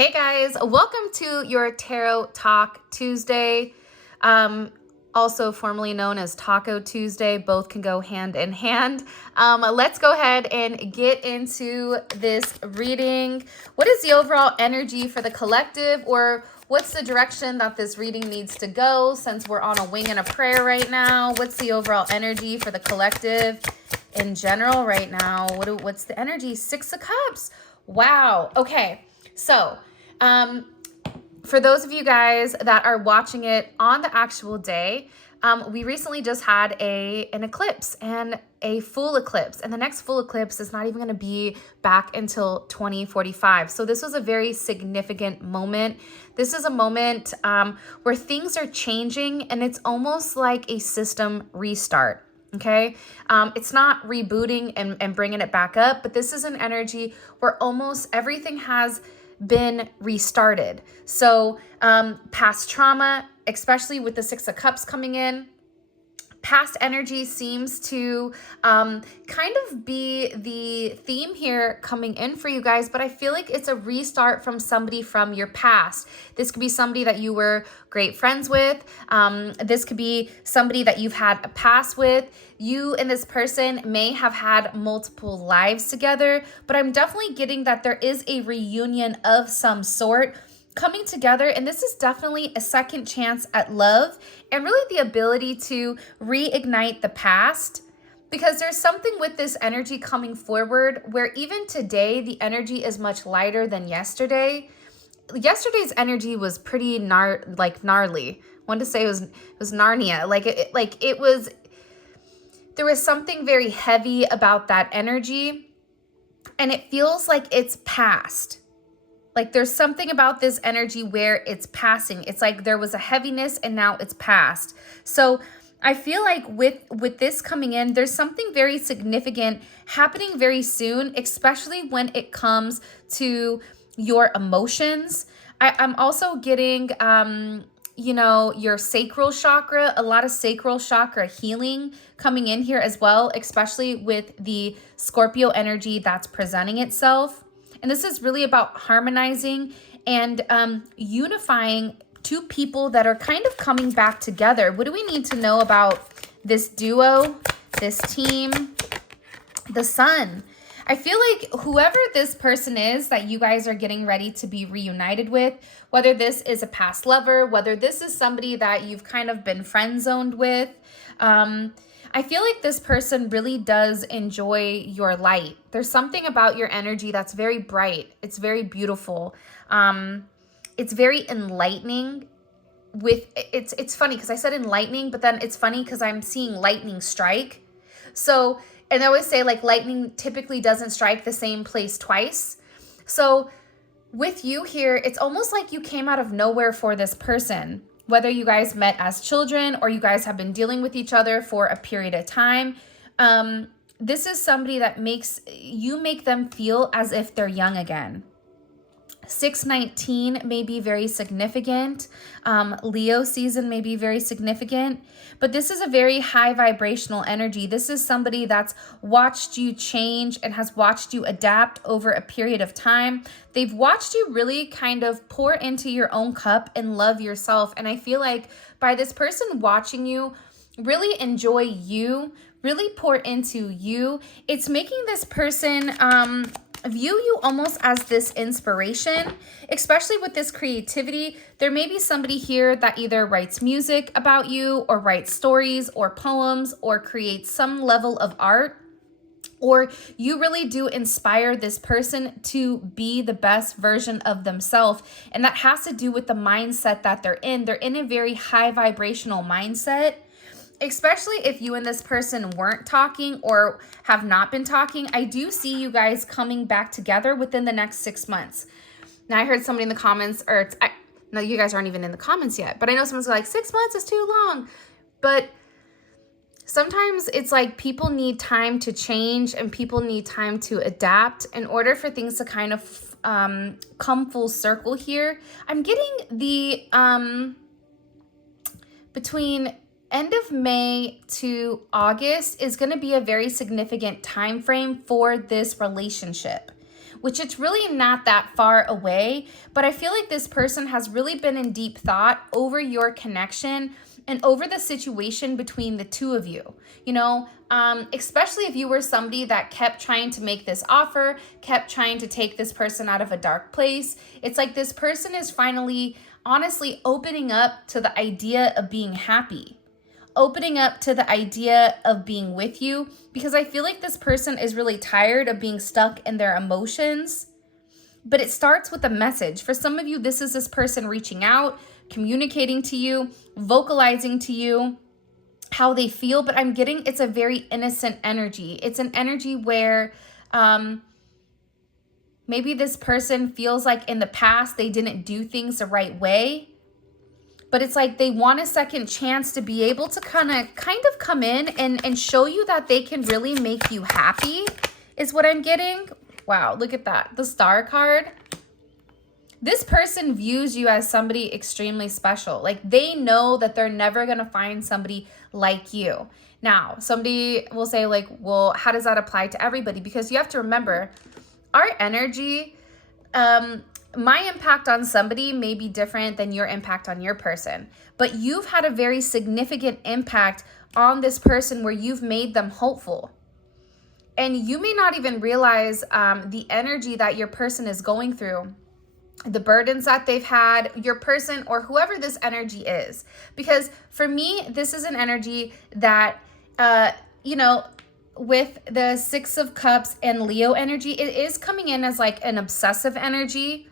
Hey guys, welcome to your Tarot Talk Tuesday, also formerly known as Taco Tuesday. Both can go hand in hand. Let's go ahead and get into this reading. What is the overall energy for the collective, or what's the direction that this reading needs to go since we're on a wing and a prayer right now? What's the overall energy for the collective in general right now? What's the energy? Six of Cups. Wow. Okay. So, for those of you guys that are watching it on the actual day, we recently just had an eclipse and a full eclipse. And the next full eclipse is not even going to be back until 2045. So this was a very significant moment. This is a moment where things are changing, and it's almost like a system restart. Okay. It's not rebooting and bringing it back up, but this is an energy where almost everything has been restarted. So past trauma, especially with the Six of Cups coming in, past energy seems to kind of be the theme here coming in for you guys, but I feel like it's a restart from somebody from your past. This could be somebody that you were great friends with. This could be somebody that you've had a past with. You and this person may have had multiple lives together, but I'm definitely getting that there is a reunion of some sort coming together, and this is definitely a second chance at love and really the ability to reignite the past, because there's something with this energy coming forward where even today the energy is much lighter than yesterday. Yesterday's energy was pretty gnarly. I wanted to say it was Narnia. There was something very heavy about that energy, and it feels like it's past. Like there's something about this energy where it's passing. It's like there was a heaviness and now it's past. So I feel like with this coming in, there's something very significant happening very soon, especially when it comes to your emotions. I'm also getting, your sacral chakra, a lot of sacral chakra healing coming in here as well, especially with the Scorpio energy that's presenting itself. And this is really about harmonizing and unifying two people that are kind of coming back together. What do we need to know about this duo, this team, the Sun? I feel like whoever this person is that you guys are getting ready to be reunited with, whether this is a past lover, whether this is somebody that you've kind of been friend zoned with, I feel like this person really does enjoy your light. There's something about your energy that's very bright. It's very beautiful. It's very enlightening. It's funny because I said enlightening, but then it's funny because I'm seeing lightning strike. So, and I always say like lightning typically doesn't strike the same place twice. So with you here, it's almost like you came out of nowhere for this person. Whether you guys met as children or you guys have been dealing with each other for a period of time, this is somebody that make them feel as if they're young again. 619 may be very significant. Leo season may be very significant, but this is a very high vibrational energy. This is somebody that's watched you change and has watched you adapt over a period of time. They've watched you really kind of pour into your own cup and love yourself. And I feel like by this person watching you really enjoy you, really pour into you, it's making this person view you almost as this inspiration, especially with this creativity. There may be somebody here that either writes music about you or writes stories or poems or creates some level of art, or you really do inspire this person to be the best version of themselves. And that has to do with the mindset that they're in. They're in a very high vibrational mindset. Especially if you and this person weren't talking or have not been talking, I do see you guys coming back together within the next 6 months. Now, I heard somebody in the comments, no, you guys aren't even in the comments yet, but I know someone's like, 6 months is too long. But sometimes it's like people need time to change and people need time to adapt in order for things to kind of come full circle here. I'm getting the between end of May to August is going to be a very significant time frame for this relationship. which it's really not that far away. But I feel like this person has really been in deep thought over your connection and over the situation between the two of you, you know, especially if you were somebody that kept trying to make this offer, kept trying to take this person out of a dark place. It's like this person is finally, honestly, opening up to the idea of being happy, opening up to the idea of being with you, because I feel like this person is really tired of being stuck in their emotions. But it starts with a message. For some of you, this is this person reaching out, communicating to you, vocalizing to you how they feel. But I'm getting it's a very innocent energy. It's an energy where maybe this person feels like in the past they didn't do things the right way. But it's like they want a second chance to be able to kind of come in and show you that they can really make you happy, is what I'm getting. Wow, look at that. The Star card. This person views you as somebody extremely special. Like they know that they're never going to find somebody like you. Now, somebody will say like, well, how does that apply to everybody? Because you have to remember, our energy, my impact on somebody may be different than your impact on your person, but you've had a very significant impact on this person where you've made them hopeful. And you may not even realize the energy that your person is going through, the burdens that they've had, your person or whoever this energy is. Because for me, this is an energy that, you know, with the Six of Cups and Leo energy, it is coming in as like an obsessive energy.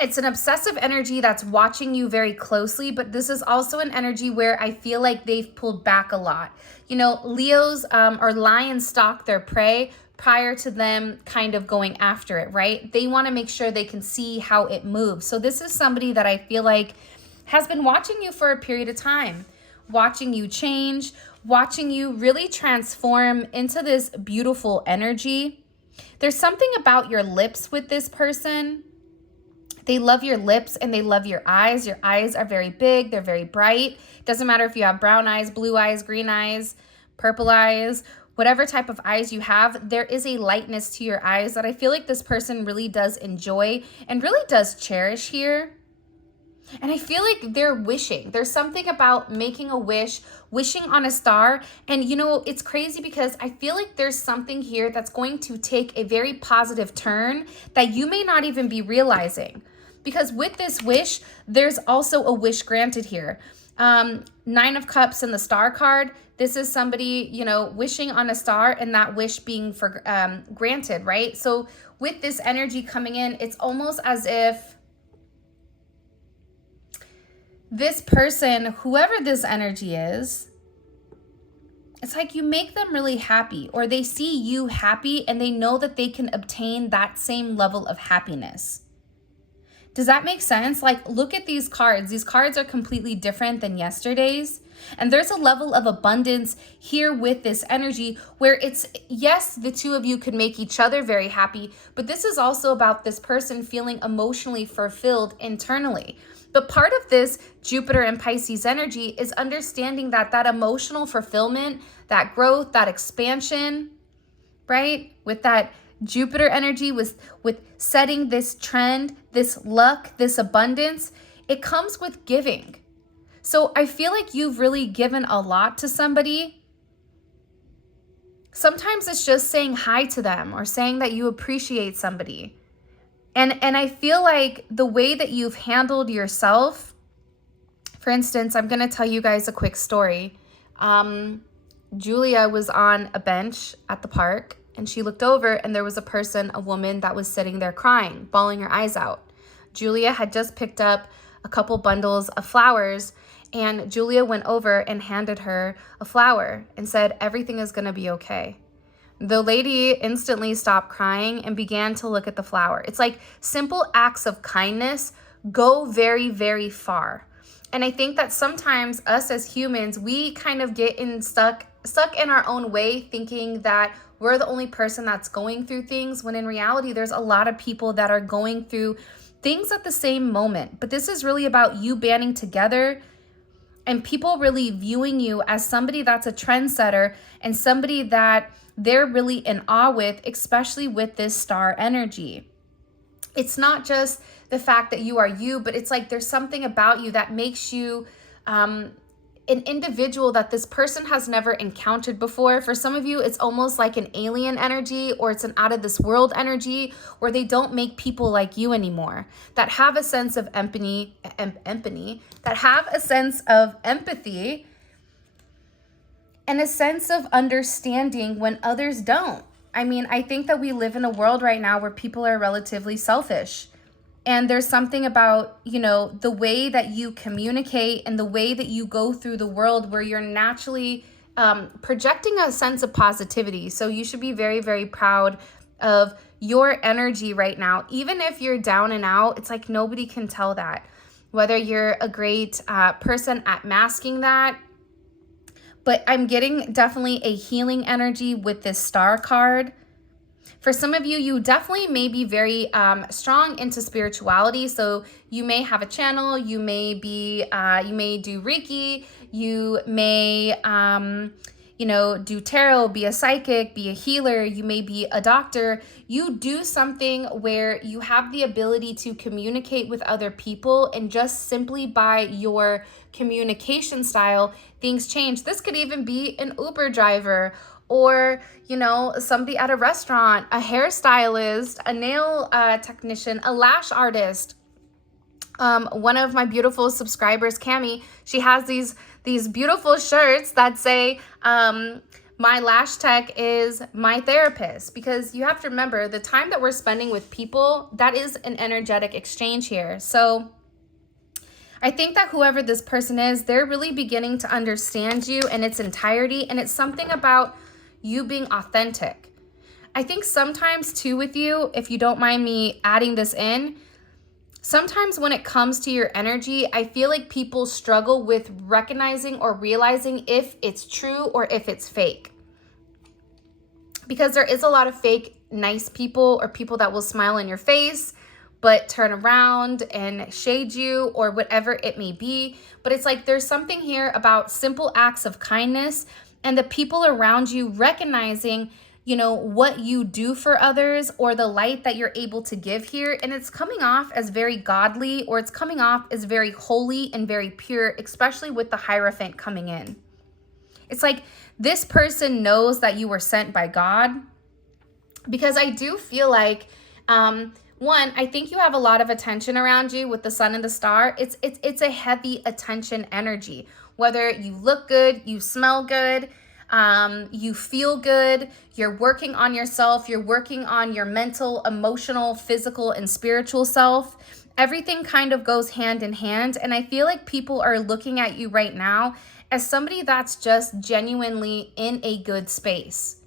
It's an obsessive energy that's watching you very closely, but this is also an energy where I feel like they've pulled back a lot. You know, Leos or lions stalk their prey prior to them kind of going after it, right? They want to make sure they can see how it moves. So this is somebody that I feel like has been watching you for a period of time, watching you change, watching you really transform into this beautiful energy. There's something about your lips with this person. They love your lips and they love your eyes. Your eyes are very big. They're very bright. Doesn't matter if you have brown eyes, blue eyes, green eyes, purple eyes, whatever type of eyes you have, there is a lightness to your eyes that I feel like this person really does enjoy and really does cherish here. And I feel like they're wishing. There's something about making a wish, wishing on a star. And you know, it's crazy because I feel like there's something here that's going to take a very positive turn that you may not even be realizing. Because with this wish, there's also a wish granted here. Nine of Cups and the Star card. This is somebody, you know, wishing on a star and that wish being granted, right? So with this energy coming in, it's almost as if this person, whoever this energy is, it's like you make them really happy, or they see you happy and they know that they can obtain that same level of happiness. Does that make sense? Like, look at these cards. These cards are completely different than yesterday's. And there's a level of abundance here with this energy where it's, yes, the two of you could make each other very happy, but this is also about this person feeling emotionally fulfilled internally. But part of this Jupiter and Pisces energy is understanding that that emotional fulfillment, that growth, that expansion, right? With that Jupiter energy, with setting this trend, this luck, this abundance, it comes with giving. So I feel like you've really given a lot to somebody. Sometimes it's just saying hi to them or saying that you appreciate somebody. And I feel like the way that you've handled yourself, for instance, I'm going to tell you guys a quick story. Julia was on a bench at the park and she looked over and there was a person, a woman that was sitting there crying, bawling her eyes out. Julia had just picked up a couple bundles of flowers and Julia went over and handed her a flower and said, "Everything is going to be okay." The lady instantly stopped crying and began to look at the flower. It's like simple acts of kindness go very, very far. And I think that sometimes us as humans, we kind of get stuck in our own way, thinking that we're the only person that's going through things, when in reality, there's a lot of people that are going through things at the same moment. But this is really about you banding together and people really viewing you as somebody that's a trendsetter and somebody that they're really in awe with, especially with this star energy. It's not just the fact that you are you, but it's like there's something about you that makes you an individual that this person has never encountered before. For some of you, it's almost like an alien energy, or it's an out of this world energy, where they don't make people like you anymore, that have a sense of empathy, that have a sense of empathy and a sense of understanding when others don't. I mean, I think that we live in a world right now where people are relatively selfish. And there's something about, you know, the way that you communicate and the way that you go through the world where you're naturally projecting a sense of positivity. So you should be very, very proud of your energy right now. Even if you're down and out, it's like nobody can tell that. Whether you're a great person at masking that. But I'm getting definitely a healing energy with this star card. For some of you, you definitely may be very strong into spirituality. So you may have a channel, you may be, you may do Reiki, you may, you know, do tarot, be a psychic, be a healer, you may be a doctor. You do something where you have the ability to communicate with other people, and just simply by your communication style, things change. This could even be an Uber driver, or, you know, somebody at a restaurant, a hairstylist, a nail technician, a lash artist. One of my beautiful subscribers, Cami, she has these beautiful shirts that say, my lash tech is my therapist. Because you have to remember, the time that we're spending with people, that is an energetic exchange here. So I think that whoever this person is, they're really beginning to understand you in its entirety. And it's something about you being authentic. I think sometimes too with you, if you don't mind me adding this in, sometimes when it comes to your energy, I feel like people struggle with recognizing or realizing if it's true or if it's fake. Because there is a lot of fake nice people, or people that will smile in your face but turn around and shade you, or whatever it may be. But it's like there's something here about simple acts of kindness and the people around you recognizing, you know, what you do for others, or the light that you're able to give here. And it's coming off as very godly, or it's coming off as very holy and very pure, especially with the Hierophant coming in. It's like this person knows that you were sent by God, because I do feel like, one, I think you have a lot of attention around you with the sun and the star. It's a heavy attention energy. Whether you look good, you smell good, you feel good, you're working on yourself, you're working on your mental, emotional, physical, and spiritual self. Everything kind of goes hand in hand. And I feel like people are looking at you right now as somebody that's just genuinely in a good space.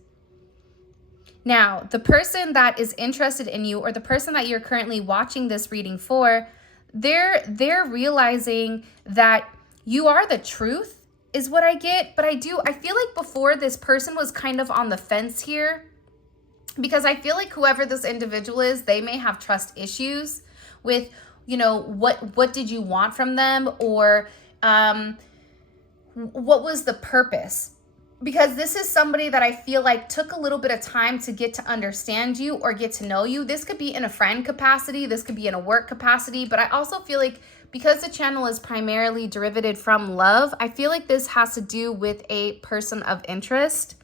Now, the person that is interested in you, or the person that you're currently watching this reading for, they're realizing that you are the truth, is what I get. But I feel like before, this person was kind of on the fence here, because I feel like whoever this individual is, they may have trust issues with, you know, what did you want from them, or what was the purpose? Because this is somebody that I feel like took a little bit of time to get to understand you or get to know you. This could be in a friend capacity, this could be in a work capacity, but I also feel like because the channel is primarily derivative from love, I feel like this has to do with a person of interest.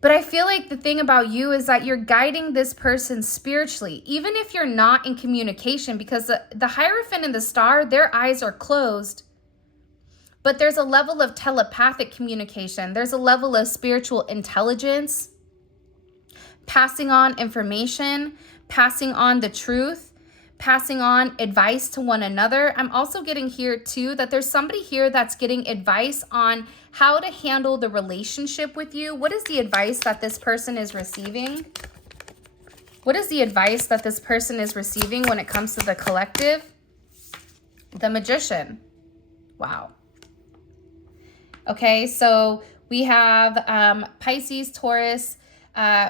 But I feel like the thing about you is that you're guiding this person spiritually, even if you're not in communication, because the Hierophant and the star, their eyes are closed. But there's a level of telepathic communication. There's a level of spiritual intelligence, passing on information, passing on the truth, passing on advice to one another. I'm also getting here too that there's somebody here that's getting advice on how to handle the relationship with you. What is the advice that this person is receiving? What is the advice that this person is receiving when it comes to the collective? The Magician. Wow. Okay, so we have Pisces, Taurus,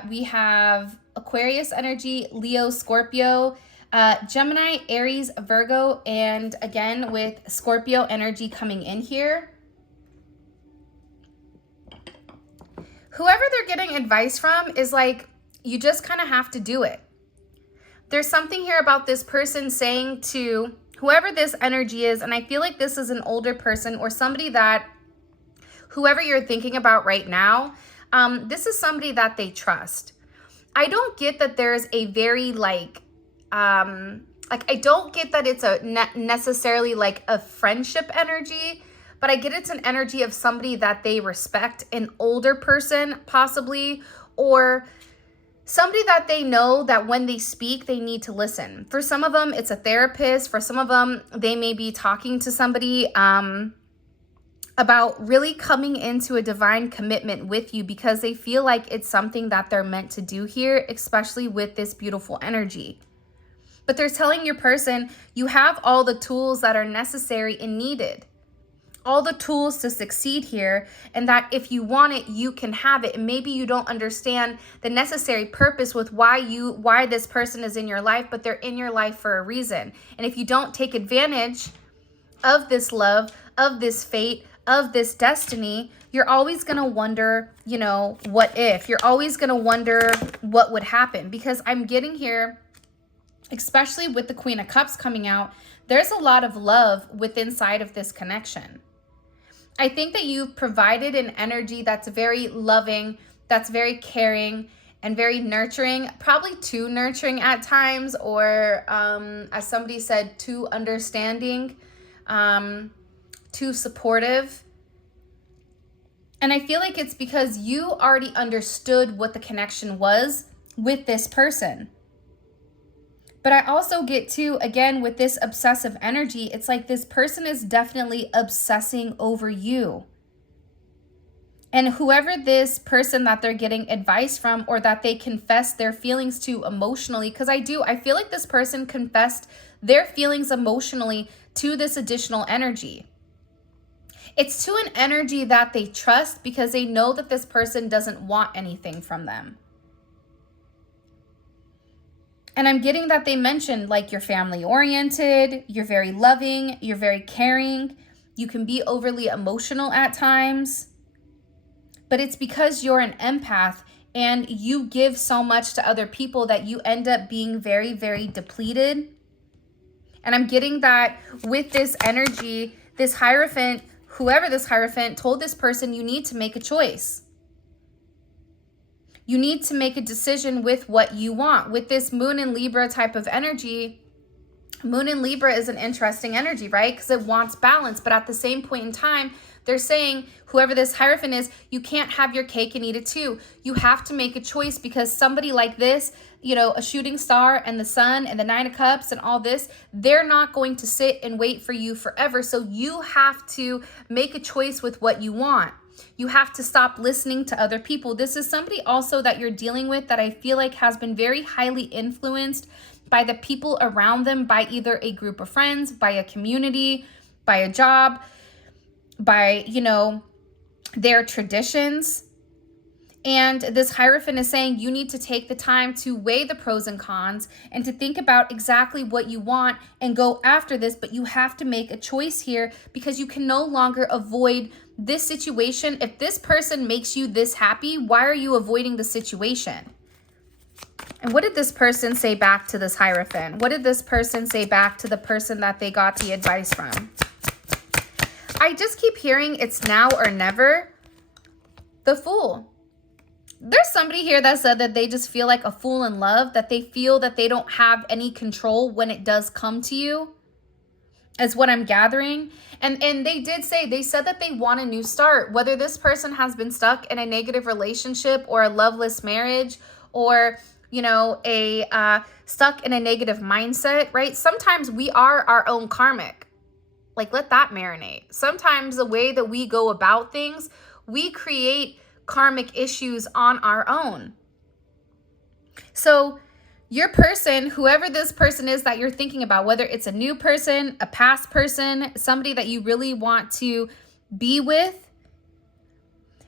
we have Aquarius energy, Leo, Scorpio. Gemini, Aries, Virgo, and again with Scorpio energy coming in here. Whoever they're getting advice from is like, you just kind of have to do it. There's something here about this person saying to whoever this energy is, and I feel like this is an older person or somebody that, whoever you're thinking about right now, this is somebody that they trust. I don't get that there's a very I don't get that it's a necessarily like a friendship energy, but I get it's an energy of somebody that they respect, an older person possibly, or somebody that they know that when they speak, they need to listen. For some of them, it's a therapist. For some of them, they may be talking to somebody about really coming into a divine commitment with you because they feel like it's something that they're meant to do here, especially with this beautiful energy. But they're telling your person, you have all the tools that are necessary and needed. All the tools to succeed here, and that if you want it, you can have it. And maybe you don't understand the necessary purpose with why this person is in your life, but they're in your life for a reason. And if you don't take advantage of this love, of this fate, of this destiny, you're always going to wonder, you know, what if? You're always going to wonder what would happen, because I'm getting here, especially with the Queen of Cups coming out, there's a lot of love within inside of this connection. I think that you've provided an energy that's very loving, that's very caring, and very nurturing, probably too nurturing at times, or as somebody said, too understanding, too supportive. And I feel like it's because you already understood what the connection was with this person. But I also get to, again, with this obsessive energy, it's like this person is definitely obsessing over you. And whoever this person that they're getting advice from, or that they confess their feelings to emotionally, because I feel like this person confessed their feelings emotionally to this additional energy. It's to an energy that they trust because they know that this person doesn't want anything from them. And I'm getting that they mentioned like you're family oriented, you're very loving, you're very caring, you can be overly emotional at times, but it's because you're an empath and you give so much to other people that you end up being very, very depleted. And I'm getting that with this energy, this Hierophant, whoever this Hierophant told this person, you need to make a choice. You need to make a decision with what you want. With this Moon in Libra type of energy, Moon in Libra is an interesting energy, right? Because it wants balance. But at the same point in time, they're saying, whoever this Hierophant is, you can't have your cake and eat it too. You have to make a choice, because somebody like this, you know, a shooting star and the Sun and the Nine of Cups and all this, they're not going to sit and wait for you forever. So you have to make a choice with what you want. You have to stop listening to other people. This is somebody also that you're dealing with that I feel like has been very highly influenced by the people around them, by either a group of friends, by a community, by a job, by, you know, their traditions. And this Hierophant is saying you need to take the time to weigh the pros and cons and to think about exactly what you want and go after this. But you have to make a choice here, because you can no longer avoid this situation. If this person makes you this happy, why are you avoiding the situation? And what did this person say back to this Hierophant? What did this person say back to the person that they got the advice from? I just keep hearing it's now or never. The Fool. There's somebody here that said that they just feel like a fool in love, that they feel that they don't have any control when it does come to you, is what I'm gathering. And they did say, they said that they want a new start, whether this person has been stuck in a negative relationship or a loveless marriage, or, you know, stuck in a negative mindset, right? Sometimes we are our own karmic. Like, let that marinate. Sometimes the way that we go about things, we create karmic issues on our own. So your person, whoever this person is that you're thinking about, whether it's a new person, a past person, somebody that you really want to be with,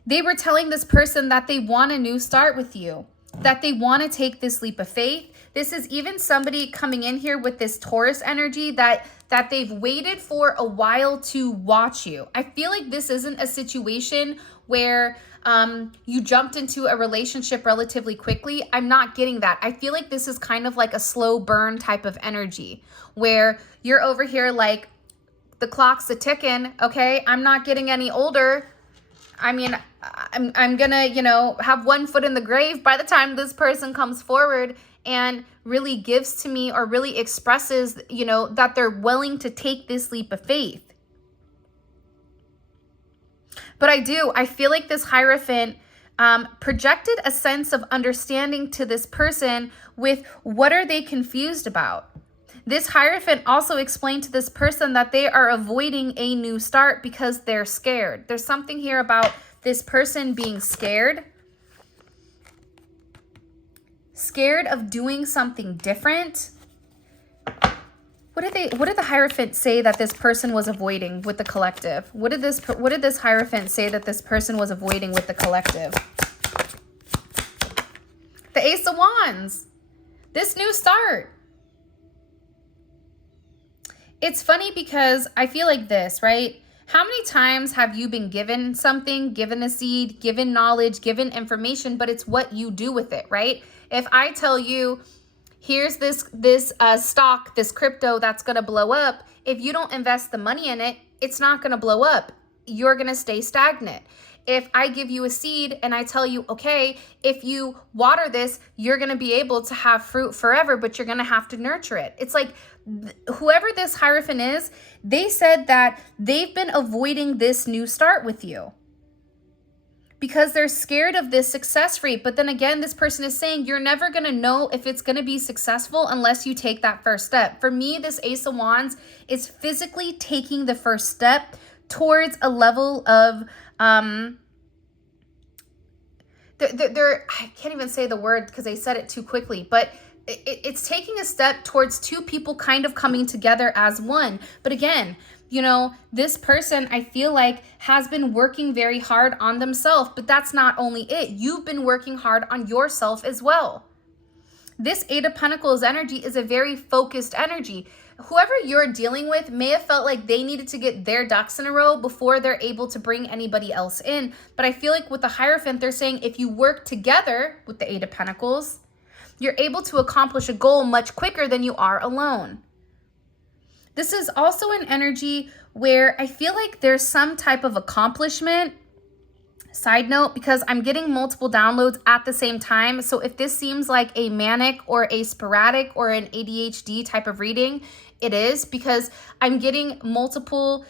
they were telling this person that they want a new start with you, that they want to take this leap of faith, This is even somebody coming in here with this Taurus energy that they've waited for a while to watch you. I feel like this isn't a situation where you jumped into a relationship relatively quickly. I'm not getting that. I feel like this is kind of like a slow burn type of energy where you're over here like, the clock's a ticking, okay? I'm not getting any older. I mean, I'm gonna, you know, have one foot in the grave by the time this person comes forward and really gives to me or really expresses, you know, that they're willing to take this leap of faith. But I feel like this Hierophant projected a sense of understanding to this person with what are they confused about. This Hierophant also explained to this person that they are avoiding a new start because they're scared. There's something here about this person being scared. Scared of doing something different. What did the Hierophant say that this person was avoiding with the collective? What did this Hierophant say that this person was avoiding with the collective? The Ace of Wands. This new start. It's funny because I feel like this, right? How many times have you been given something, given a seed, given knowledge, given information, but it's what you do with it, right? If I tell you, here's this stock, this crypto that's going to blow up, if you don't invest the money in it, it's not going to blow up. You're going to stay stagnant. If I give you a seed and I tell you, okay, if you water this, you're going to be able to have fruit forever, but you're going to have to nurture it. It's like whoever this Hierophant is, they said that they've been avoiding this new start with you because they're scared of this success rate. But then again, this person is saying you're never going to know if it's going to be successful unless you take that first step. For me, this Ace of Wands is physically taking the first step towards a level of I can't even say the word because I said it too quickly, but it's taking a step towards two people kind of coming together as one. But again, you know, this person I feel like has been working very hard on themselves, but that's not only it. You've been working hard on yourself as well. This Eight of Pentacles energy is a very focused energy. Whoever you're dealing with may have felt like they needed to get their ducks in a row before they're able to bring anybody else in. But I feel like with the Hierophant, they're saying if you work together with the Eight of Pentacles, you're able to accomplish a goal much quicker than you are alone. This is also an energy where I feel like there's some type of accomplishment. Side note, because I'm getting multiple downloads at the same time. So if this seems like a manic or a sporadic or an ADHD type of reading, it is because I'm getting multiple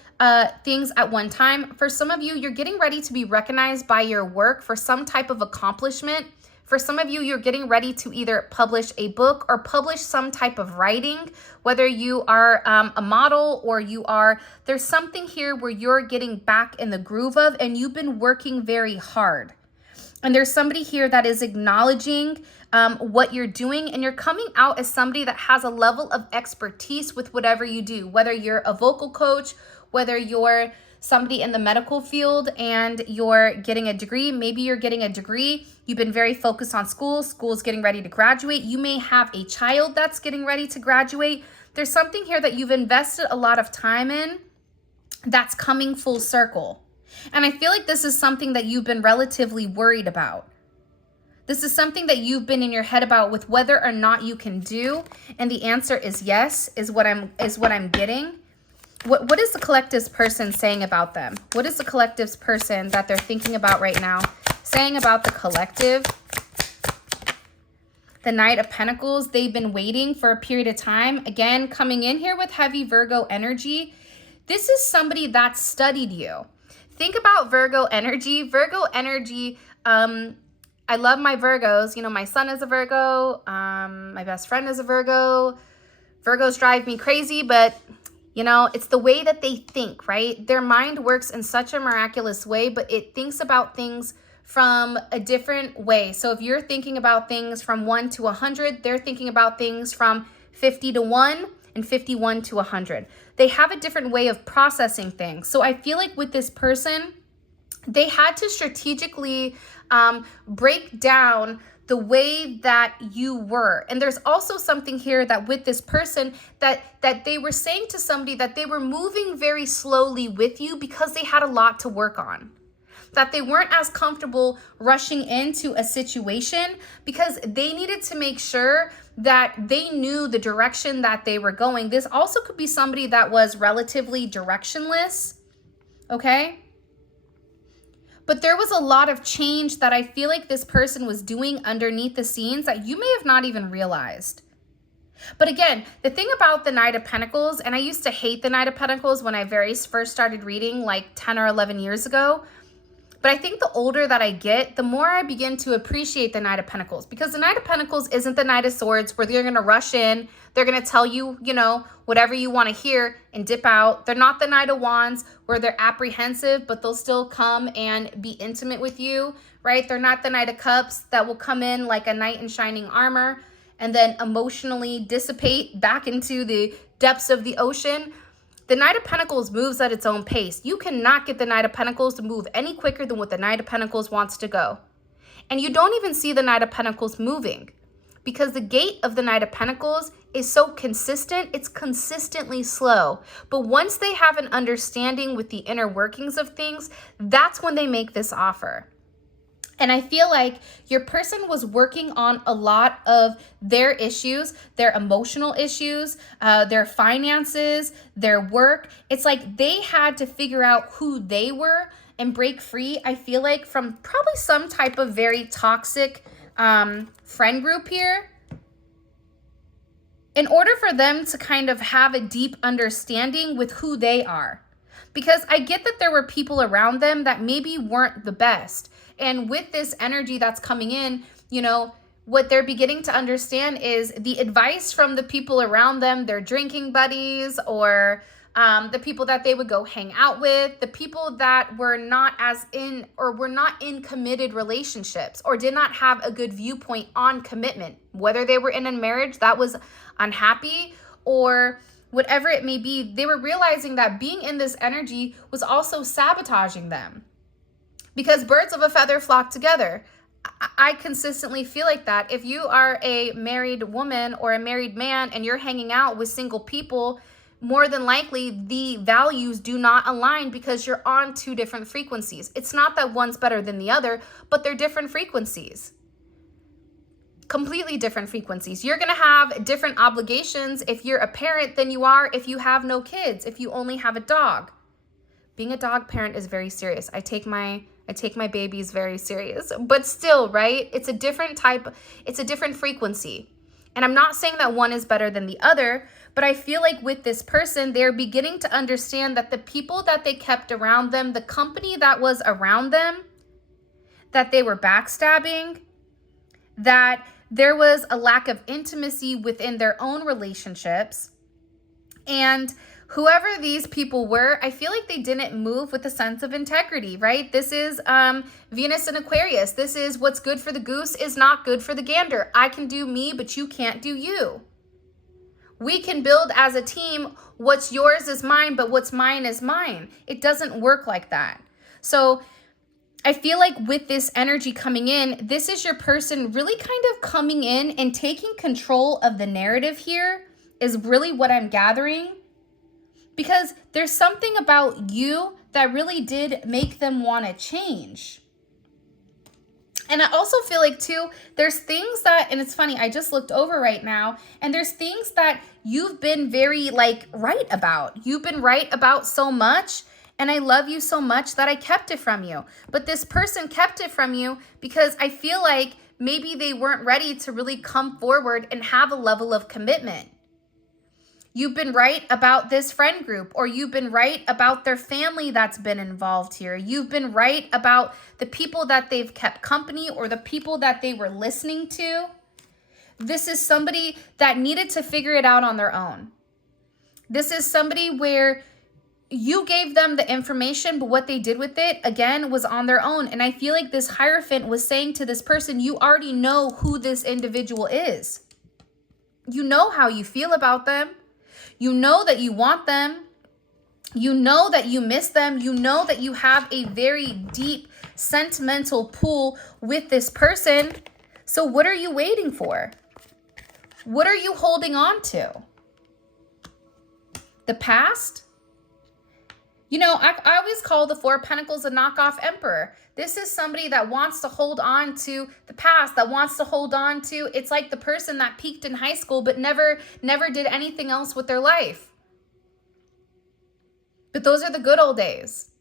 things at one time. For some of you, you're getting ready to be recognized by your work for some type of accomplishment. For some of you, you're getting ready to either publish a book or publish some type of writing, whether you are a model or there's something here where you're getting back in the groove of, and you've been working very hard. And there's somebody here that is acknowledging what you're doing, and you're coming out as somebody that has a level of expertise with whatever you do, whether you're a vocal coach, whether you're somebody in the medical field and you're getting a degree. Maybe you're getting a degree. You've been very focused on school. School's getting ready to graduate. You may have a child that's getting ready to graduate. There's something here that you've invested a lot of time in that's coming full circle. And I feel like this is something that you've been relatively worried about. This is something that you've been in your head about with whether or not you can do. And the answer is yes, is what I'm getting. What is the collective's person saying about them? What is the collective's person that they're thinking about right now saying about the collective? The Knight of Pentacles, they've been waiting for a period of time. Again, coming in here with heavy Virgo energy. This is somebody that studied you. Think about Virgo energy. Virgo energy, I love my Virgos. You know, my son is a Virgo. My best friend is a Virgo. Virgos drive me crazy, but you know, it's the way that they think, right? Their mind works in such a miraculous way, but it thinks about things from a different way. So if you're thinking about things from 1 to 100, they're thinking about things from 50 to 1 and 51 to 100. They have a different way of processing things. So I feel like with this person, they had to strategically break down the way that you were. And there's also something here that with this person that they were saying to somebody that they were moving very slowly with you because they had a lot to work on. That they weren't as comfortable rushing into a situation because they needed to make sure that they knew the direction that they were going. This also could be somebody that was relatively directionless, okay? But there was a lot of change that I feel like this person was doing underneath the scenes that you may have not even realized. But again, the thing about the Knight of Pentacles, and I used to hate the Knight of Pentacles when I very first started reading like 10 or 11 years ago, but I think the older that I get, the more I begin to appreciate the Knight of Pentacles, because the Knight of Pentacles isn't the Knight of Swords where they're going to rush in. They're going to tell you, you know, whatever you want to hear and dip out. They're not the Knight of Wands where they're apprehensive, but they'll still come and be intimate with you, right? They're not the Knight of Cups that will come in like a knight in shining armor and then emotionally dissipate back into the depths of the ocean. The Knight of Pentacles moves at its own pace. You cannot get the Knight of Pentacles to move any quicker than what the Knight of Pentacles wants to go. And you don't even see the Knight of Pentacles moving because the gait of the Knight of Pentacles is so consistent. It's consistently slow. But once they have an understanding with the inner workings of things, that's when they make this offer. And I feel like your person was working on a lot of their issues, their emotional issues, their finances, their work. It's like they had to figure out who they were and break free, I feel like, from probably some type of very toxic friend group here, in order for them to kind of have a deep understanding with who they are. Because I get that there were people around them that maybe weren't the best. And with this energy that's coming in, you know, what they're beginning to understand is the advice from the people around them, their drinking buddies, or the people that they would go hang out with, the people that were not as in or were not in committed relationships or did not have a good viewpoint on commitment, whether they were in a marriage that was unhappy or whatever it may be. They were realizing that being in this energy was also sabotaging them. Because birds of a feather flock together. I consistently feel like that. If you are a married woman or a married man and you're hanging out with single people, more than likely the values do not align because you're on two different frequencies. It's not that one's better than the other, but they're different frequencies. Completely different frequencies. You're going to have different obligations if you're a parent than you are if you have no kids, if you only have a dog. Being a dog parent is very serious. I take my babies very serious, but still, right? It's a different type, it's a different frequency. And I'm not saying that one is better than the other, but I feel like with this person, they're beginning to understand that the people that they kept around them, the company that was around them, that they were backstabbing, that there was a lack of intimacy within their own relationships. And whoever these people were, I feel like they didn't move with a sense of integrity, right? This is Venus in Aquarius. This is what's good for the goose is not good for the gander. I can do me, but you can't do you. We can build as a team. What's yours is mine, but what's mine is mine. It doesn't work like that. So I feel like with this energy coming in, this is your person really kind of coming in and taking control of the narrative here is really what I'm gathering. Because there's something about you that really did make them want to change. And I also feel like too, there's things that, and it's funny, I just looked over right now, and there's things that you've been very like right about. You've been right about so much, and I love you so much that I kept it from you. But this person kept it from you because I feel like maybe they weren't ready to really come forward and have a level of commitment. You've been right about this friend group, or you've been right about their family that's been involved here. You've been right about the people that they've kept company or the people that they were listening to. This is somebody that needed to figure it out on their own. This is somebody where you gave them the information, but what they did with it, again, was on their own. And I feel like this Hierophant was saying to this person, you already know who this individual is. You know how you feel about them. You know that you want them. You know that you miss them. You know that you have a very deep sentimental pull with this person. So what are you waiting for? What are you holding on to? The past? You know, I always call the Four of Pentacles a knockoff emperor. This is somebody that wants to hold on to the past, that wants to hold on to, it's like the person that peaked in high school but never did anything else with their life. But those are the good old days,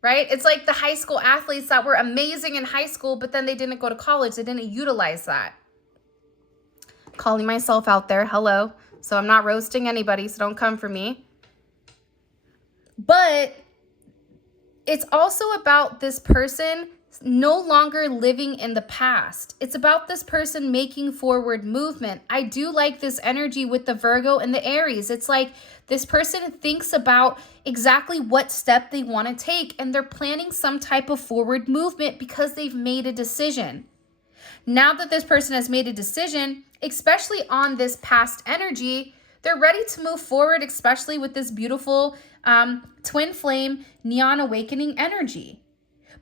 right? It's like the high school athletes that were amazing in high school, but then they didn't go to college. They didn't utilize that. Calling myself out there, hello. So I'm not roasting anybody, so don't come for me. But it's also about this person no longer living in the past. It's about this person making forward movement. I do like this energy with the Virgo and the Aries. It's like this person thinks about exactly what step they want to take, and they're planning some type of forward movement because they've made a decision. Now that this person has made a decision, especially on this past energy, they're ready to move forward, especially with this beautiful twin flame neon awakening energy.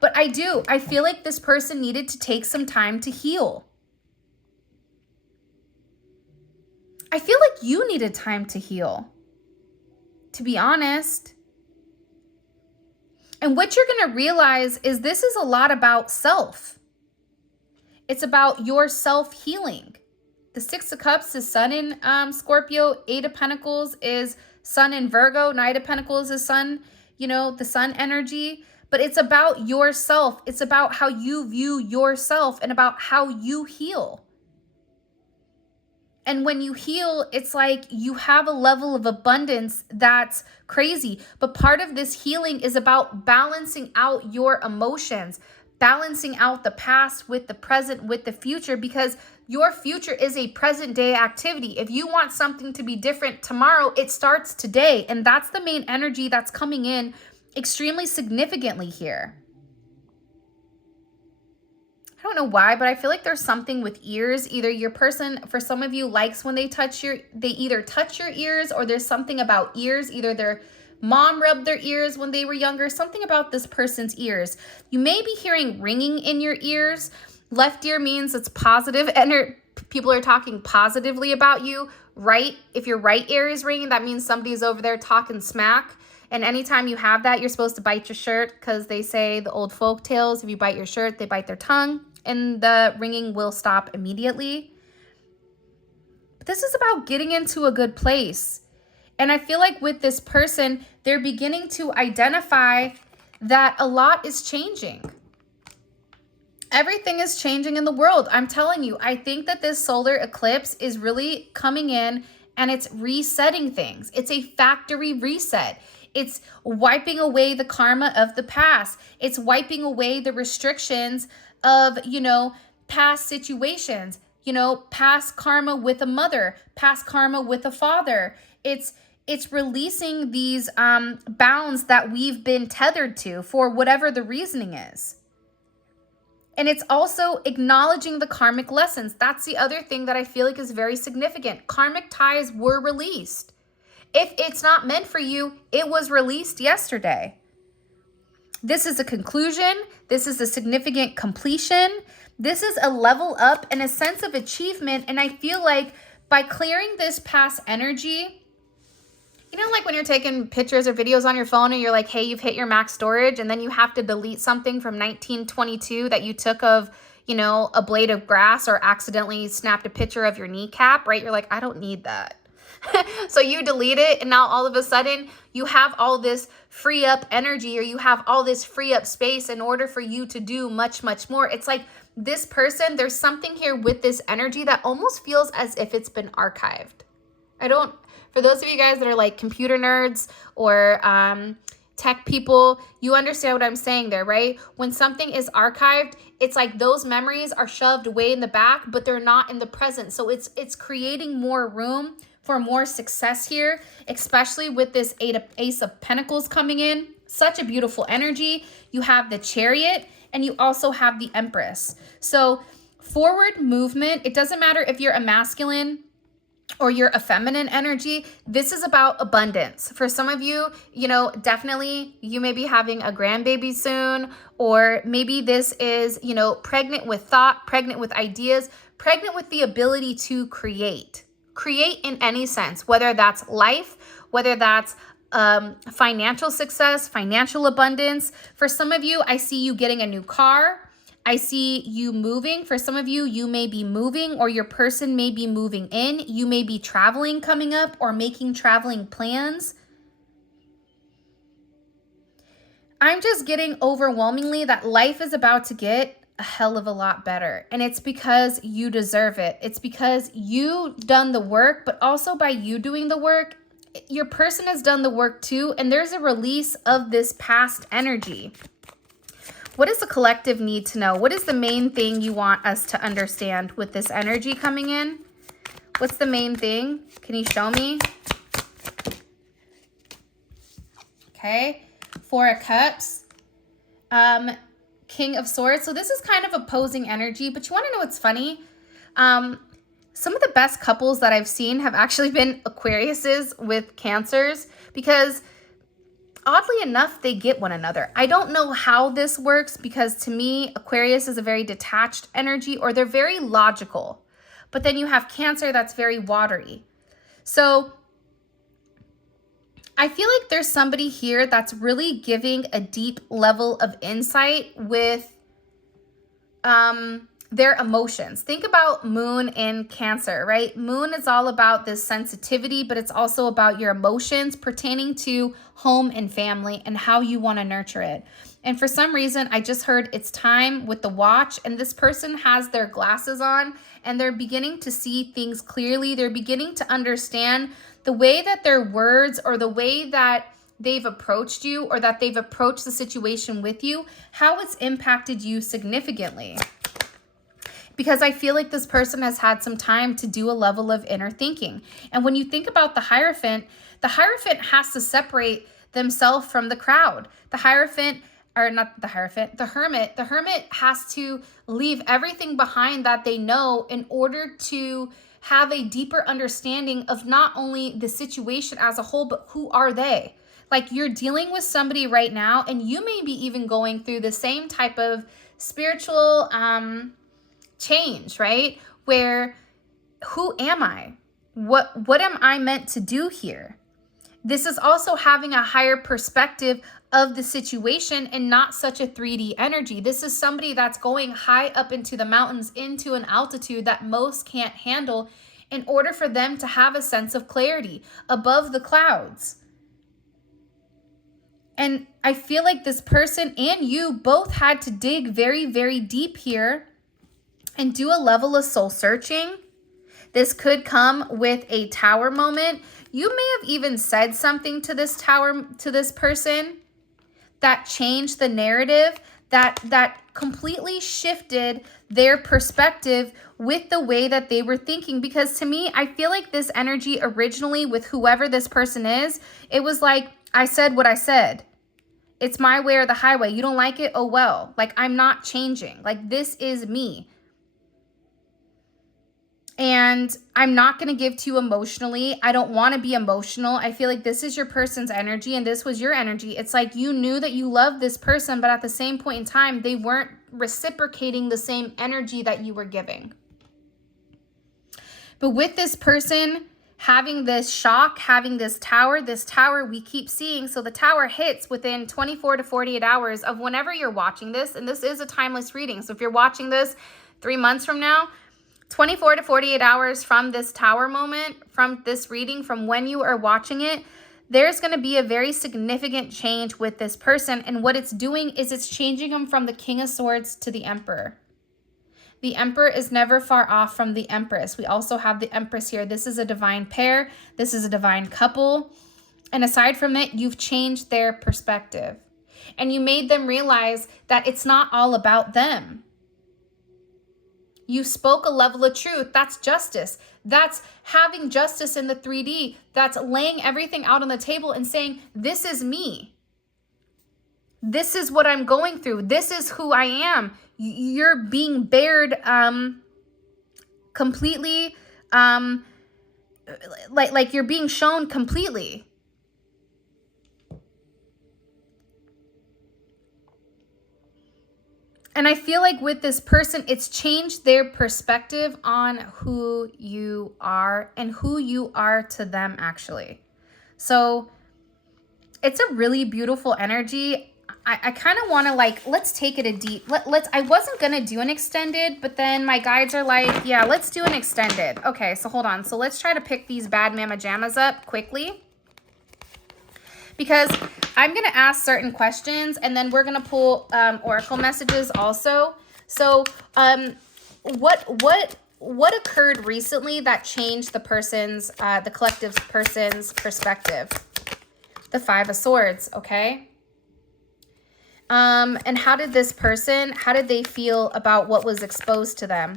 But I feel like this person needed to take some time to heal. I feel like you needed time to heal, to be honest. And what you're going to realize is this is a lot about self. It's about your self-healing. The Six of Cups is Sun in Scorpio. Eight of Pentacles is Sun in Virgo. Knight of Pentacles is Sun, you know, the Sun energy. But it's about yourself. It's about how you view yourself and about how you heal. And when you heal, it's like you have a level of abundance that's crazy. But part of this healing is about balancing out your emotions, balancing out the past with the present, with the future, because your future is a present day activity. If you want something to be different tomorrow, it starts today. And that's the main energy that's coming in extremely significantly here. I don't know why, but I feel like there's something with ears. Either your person, for some of you, likes when they either touch your ears, or there's something about ears. Either their mom rubbed their ears when they were younger, something about this person's ears. You may be hearing ringing in your ears. Left ear means it's positive, and people are talking positively about you. Right, if your right ear is ringing, that means somebody's over there talking smack. And anytime you have that, you're supposed to bite your shirt, because they say the old folk tales, if you bite your shirt, they bite their tongue, and the ringing will stop immediately. But this is about getting into a good place. And I feel like with this person, they're beginning to identify that a lot is changing. Everything is changing in the world. I'm telling you, I think that this solar eclipse is really coming in and it's resetting things. It's a factory reset. It's wiping away the karma of the past. It's wiping away the restrictions of, you know, past situations, you know, past karma with a mother, past karma with a father. It's releasing these bounds that we've been tethered to for whatever the reasoning is. And it's also acknowledging the karmic lessons. That's the other thing that I feel like is very significant. Karmic ties were released. If it's not meant for you, it was released yesterday. This is a conclusion. This is a significant completion. This is a level up and a sense of achievement. And I feel like by clearing this past energy, you know, like when you're taking pictures or videos on your phone and you're like, hey, you've hit your max storage, and then you have to delete something from 1922 that you took of, you know, a blade of grass, or accidentally snapped a picture of your kneecap, right? You're like, I don't need that. So you delete it, and now all of a sudden you have all this free up energy, or you have all this free up space in order for you to do much, much more. It's like this person, there's something here with this energy that almost feels as if it's been archived. For those of you guys that are like computer nerds or tech people, you understand what I'm saying there, right? When something is archived, it's like those memories are shoved away in the back, but they're not in the present. So it's creating more room for more success here, especially with this Ace of Pentacles coming in. Such a beautiful energy. You have the Chariot, and you also have the Empress. So forward movement, it doesn't matter if you're a masculine or you're a feminine energy. This is about abundance. For some of you, you know, definitely you may be having a grandbaby soon, or maybe this is, you know, pregnant with thought, pregnant with ideas, pregnant with the ability to create in any sense, whether that's life, whether that's financial success, financial abundance. For some of you, I see you getting a new car. I see you moving. For some of you, you may be moving, or your person may be moving in. You may be traveling coming up or making traveling plans. I'm just getting overwhelmingly that life is about to get a hell of a lot better. And it's because you deserve it. It's because you've done the work, but also by you doing the work, your person has done the work too. And there's a release of this past energy. What does the collective need to know? What is the main thing you want us to understand with this energy coming in? What's the main thing? Can you show me? Okay. Four of Cups. King of Swords. So this is kind of opposing energy, but you want to know what's funny? Some of the best couples that I've seen have actually been Aquariuses with Cancers, because oddly enough, they get one another. I don't know how this works, because to me, Aquarius is a very detached energy, or they're very logical. But then you have Cancer that's very watery. So I feel like there's somebody here that's really giving a deep level of insight with their emotions. Think about Moon in Cancer, right? Moon is all about this sensitivity, but it's also about your emotions pertaining to home and family and how you want to nurture it. And for some reason, I just heard it's time with the watch, and this person has their glasses on and they're beginning to see things clearly. They're beginning to understand the way that their words, or the way that they've approached you, or that they've approached the situation with you, how it's impacted you significantly. Because I feel like this person has had some time to do a level of inner thinking. And when you think about the Hierophant has to separate themselves from the crowd. The Hierophant, or not the Hierophant, the Hermit has to leave everything behind that they know in order to have a deeper understanding of not only the situation as a whole, but who are they? Like, you're dealing with somebody right now, and you may be even going through the same type of spiritual change, right? Where, who am I? What am I meant to do here? This is also having a higher perspective of the situation and not such a 3D energy. This is somebody that's going high up into the mountains, into an altitude that most can't handle, in order for them to have a sense of clarity above the clouds. And I feel like this person and you both had to dig very, very deep here and do a level of soul searching. This could come with a tower moment. You may have even said something to this person that changed the narrative, that completely shifted their perspective with the way that they were thinking. Because to me, I feel like this energy originally with whoever this person is, it was like, I said what I said. It's my way or the highway. You don't like it? Oh, well. Like, I'm not changing. Like, this is me. And I'm not going to give to you emotionally. I don't want to be emotional. I feel like this is your person's energy and this was your energy. It's like you knew that you loved this person, but at the same point in time, they weren't reciprocating the same energy that you were giving. But with this person having this shock, having this tower we keep seeing. So the tower hits within 24 to 48 hours of whenever you're watching this. And this is a timeless reading. So if you're watching this 3 months from now, 24 to 48 hours from this tower moment, from this reading, from when you are watching it, there's going to be a very significant change with this person. And what it's doing is it's changing them from the King of Swords to the Emperor. The Emperor is never far off from the Empress. We also have the Empress here. This is a divine pair. This is a divine couple. And aside from it, you've changed their perspective. And you made them realize that it's not all about them. You spoke a level of truth. That's justice. That's having justice in the 3D. That's laying everything out on the table and saying, this is me. This is what I'm going through. This is who I am. You're being bared completely, like you're being shown completely. And I feel like with this person, it's changed their perspective on who you are and who you are to them, actually. So it's a really beautiful energy. I kind of want to, like, let's take it a deep, I wasn't going to do an extended, but then my guides are like, yeah, let's do an extended. Okay, so hold on. So let's try to pick these bad mama jammas up quickly, because I'm going to ask certain questions, and then we're going to pull oracle messages also. So what occurred recently that changed the person's, the collective person's perspective? The Five of Swords, okay? And how did they feel about what was exposed to them?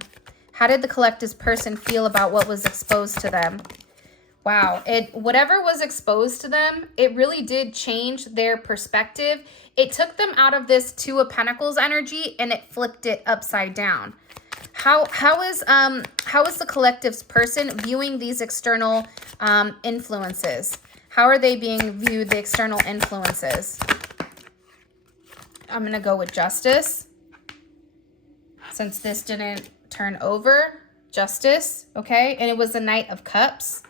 How did the collective person feel about what was exposed to them? Wow, whatever was exposed to them, it really did change their perspective. It took them out of this Two of Pentacles energy and it flipped it upside down. How is the collective's person viewing these external influences? How are they being viewed, the external influences? I'm going to go with Justice. Since this didn't turn over, Justice, okay? And it was the Knight of Cups.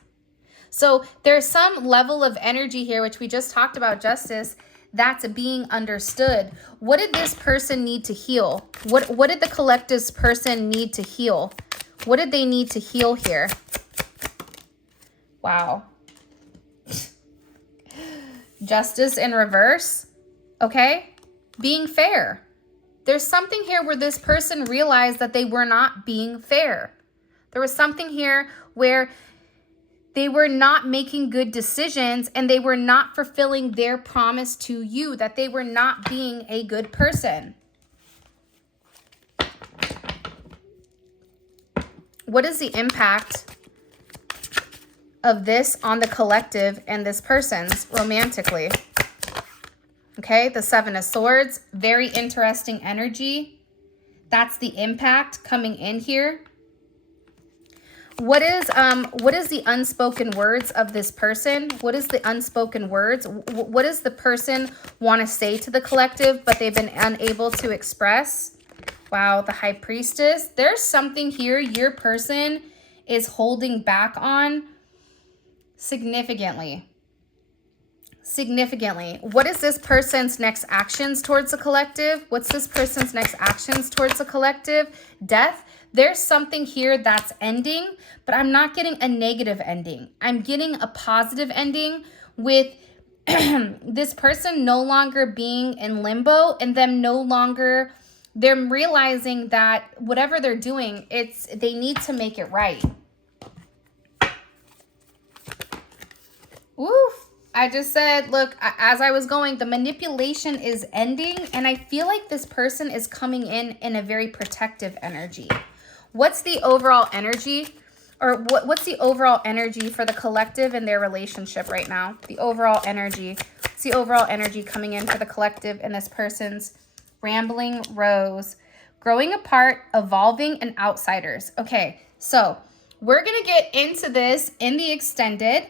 So there's some level of energy here, which we just talked about, Justice, that's being understood. What did this person need to heal? What did the collective's person need to heal? What did they need to heal here? Wow. Justice in reverse, okay? Being fair. There's something here where this person realized that they were not being fair. There was something here where they were not making good decisions and they were not fulfilling their promise to you, that they were not being a good person. What is the impact of this on the collective and this person's romantically? Okay, the Seven of Swords, very interesting energy. That's the impact coming in here. What is the unspoken words of this person? What is the unspoken words? What does the person want to say to the collective, but they've been unable to express? Wow, the High Priestess. There's something here your person is holding back on significantly. Significantly. What is this person's next actions towards the collective? What's this person's next actions towards the collective? Death. There's something here that's ending, but I'm not getting a negative ending. I'm getting a positive ending with this person no longer being in limbo and them they're realizing that whatever they're doing, they need to make it right. Woof. I just said, look, as I was going, the manipulation is ending, and I feel like this person is coming in a very protective energy. What's the overall energy, or what's the overall energy for the collective and their relationship right now? The overall energy. What's the overall energy coming in for the collective and this person's rambling rose? Growing apart, evolving, and outsiders. Okay, so we're going to get into this in the extended.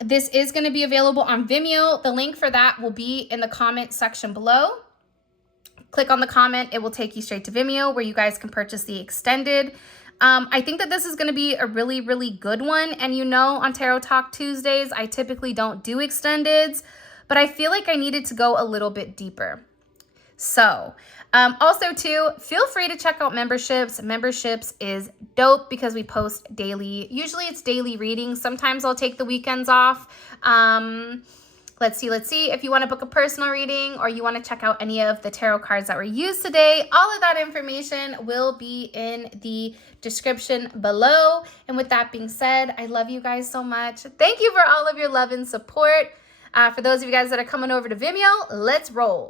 This is going to be available on Vimeo. The link for that will be in the comment section below. Click on the comment. It will take you straight to Vimeo where you guys can purchase the extended. I think that this is going to be a really, really good one. And you know, on Tarot Talk Tuesdays, I typically don't do extendeds, but I feel like I needed to go a little bit deeper. So, also too, feel free to check out memberships. Memberships is dope because we post daily. Usually it's daily readings. Sometimes I'll take the weekends off. Let's see. If you want to book a personal reading or you want to check out any of the tarot cards that were used today, all of that information will be in the description below. And with that being said, I love you guys so much. Thank you for all of your love and support. For those of you guys that are coming over to Vimeo, let's roll.